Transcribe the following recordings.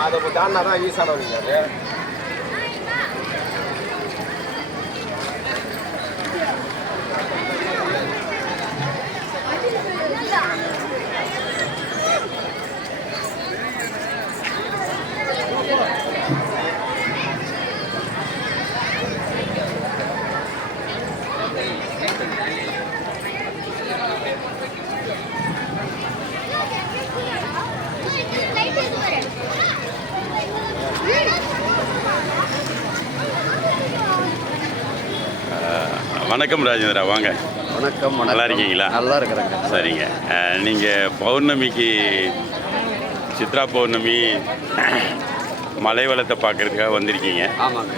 அதை தாண்டா தான் ஈஸான அது வணக்கம் ராஜேந்திரா வாங்க. வணக்கம் நல்லா இருக்கீங்களா? நல்லா இருக்கிறேங்க. சரிங்க. நீங்கள் பௌர்ணமிக்கு சித்ரா பௌர்ணமி மலை வளத்தை பார்க்குறதுக்காக வந்திருக்கீங்க. ஆமாங்க.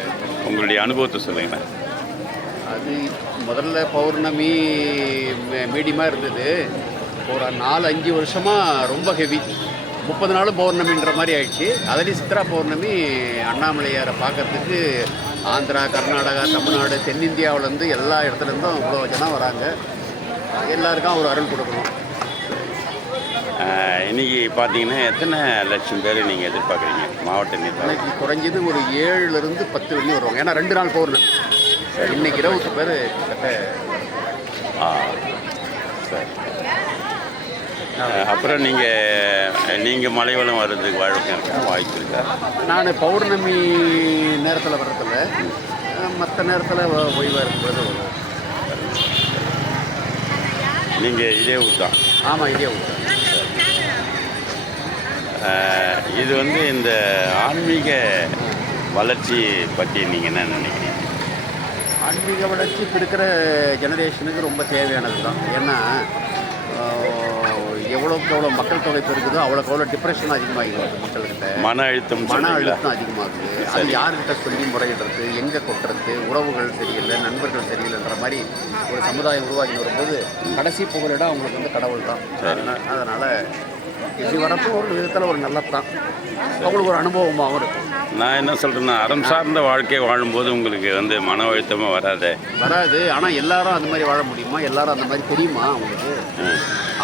உங்களுடைய அனுபவத்தை சொல்லுங்களேன். அது முதல்ல பௌர்ணமி மீடியமாக இருந்தது. ஒரு நாலு அஞ்சு வருஷமாக ரொம்ப ஹெவி முப்பது நாளும் பௌர்ணமின்ற மாதிரி ஆயிடுச்சு. அதுலேயும் சித்ரா பௌர்ணமி அண்ணாமலையாரை பார்க்கறதுக்கு ஆந்திரா கர்நாடகா தமிழ்நாடு தென்னிந்தியாவிலேருந்து எல்லா இடத்துலேருந்தும் இவ்வளோ ஜனம் வராங்க. எல்லாருக்கும் அவர் அருள் கொடுக்கணும். அஹ், இன்னைக்கு பார்த்தீங்கன்னா எத்தனை லட்சம் பேர் நீங்கள் எதிர்பார்க்குறீங்க? மாவட்ட இன்னைக்கு குறைஞ்சது ஒரு ஏழுலேருந்து பத்து வரையும் வருவாங்க. ஏன்னா ரெண்டு நாள் பௌர்ணமி இன்னைக்கு இருபத்தி பேர் ஆ சரி. அப்புறம் நீங்கள் நீங்கள் மலை வளம் வர்றதுக்கு இருக்கா? வாய்ப்பு இருக்கா? நான் பௌர்ணமி நேரத்தில் வர்றதில்ல. மற்ற நேரத்தில் ஓய்வாக இருக்கும்போது. நீங்கள் இதே ஊர் தான்? ஆமாம் இதே அஹ், இது வந்து இந்த ஆன்மீக வளர்ச்சி பற்றி நீங்கள் என்ன நினைக்கிறீங்க? ஆன்மீக வளர்ச்சி இப்போ இருக்கிற ஜெனரேஷனுக்கு ரொம்ப தேவையானது தான் ஏன்னா எவ்வளோக்கு எவ்வளோ மக்கள் தொகை பெருக்குதோ அவ்வளோக்கு அவ்வளோ டிப்ரெஷன் அதிகமாகிடுது மக்கள்கிட்ட. மன அழுத்தம் மன? அழுத்தம் அதிகமாகுது. அது யார்கிட்ட சொல்லி முறையிடுறது எங்கே கொட்டுறது உறவுகள் சரியில்லை நண்பர்கள் சரியில்லைன்ற மாதிரி ஒரு சமுதாயம் உருவாக்கி வரும்போது கடைசி புகலிடம் அவங்களுக்கு வந்து கடவுள் தான் அதனா- அதனால இப்படி வரப்போ ஒரு விதத்தில் ஒரு நல்லது தான் அவங்களுக்கு ஒரு அனுபவமாகவும் இருக்கும். நான் என்ன சொல்கிறேன்னா அறம் சார்ந்த வாழ்க்கை வாழும்போது உங்களுக்கு வந்து மன அழுத்தமாக வராது. வராது. ஆனால் எல்லாரும் அந்த மாதிரி வாழ முடியுமா? எல்லாரும் அந்த மாதிரி தெரியுமா அவங்களுக்கு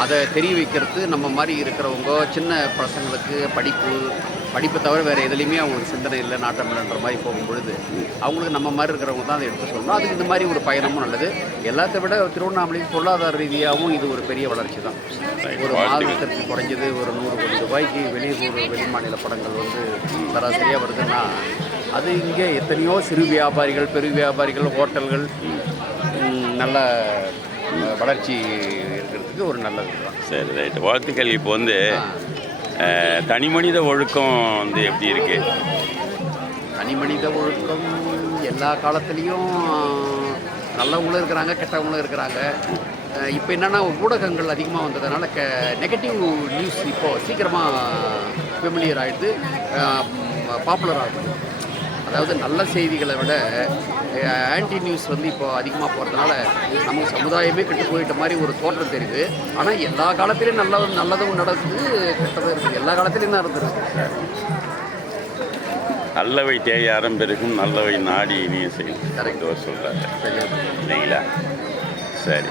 அதை தெரிய வைக்கிறது நம்ம மாதிரி இருக்கிறவங்க சின்ன பசங்களுக்கு படிப்பு படிப்பை தவிர வேறு எதுலேயுமே அவங்களுக்கு சிந்தனை இல்லை நாட்டம் இல்லைன்ற மாதிரி போகும்பொழுது அவங்களுக்கு நம்ம மாதிரி இருக்கிறவங்க தான் அதை எடுத்து சொல்லணும். அதுக்கு இந்த மாதிரி ஒரு பயணமும் நல்லது. எல்லாத்தை விட திருவண்ணாமலைக்கு பொருளாதார ரீதியாகவும் இது ஒரு பெரிய வளர்ச்சி தான். ஒரு மாதத்திற்கு குறைஞ்சது ஒரு நூறு கோடி ரூபாய்க்கு வெளியூர் வெளி மாநில படங்கள் வந்து சராசரியாக வருதுன்னா அது இங்கே எத்தனையோ சிறு வியாபாரிகள் பெரு வியாபாரிகள் ஹோட்டல்கள் நல்ல வளர்ச்சி இருக்கிறதுக்கு ஒரு நல்லது தான். சரி ரைட்டு வாழ்த்துக்கள் இப்போ வந்து தனி மனித ஒழுக்கம் வந்து எப்படி இருக்குது தனி மனித ஒழுக்கம் எல்லா காலத்துலேயும் நல்லவங்களும் இருக்கிறாங்க கெட்டவங்களும் இருக்கிறாங்க. இப்போ என்னென்னா ஊடகங்கள் அதிகமாக வந்ததுனால க நெகட்டிவ் நியூஸ் இப்போது சீக்கிரமாக ஃபெமிலியர் ஆகிடுது பாப்புலர் ஆகுது. அதாவது நல்ல செய்திகளை விட ஆன்டி நியூஸ் வந்து இப்போ அதிகமாக போகிறதுனால நமக்கு சமுதாயமே கெட்டு போயிட்ட மாதிரி ஒரு தோற்றம் தெரியுது. ஆனால் எல்லா காலத்துலேயும் நல்ல நல்லதும் நடக்குது கெட்டதும் இருக்குது எல்லா காலத்துலேயும் தான் இருந்திருக்கு நல்லவை தேயாரம் பெருகும் நல்லவை நாடி இனிய செய்யும். சொல்கிறாரு சரியா. இல்லைங்களா? சரி.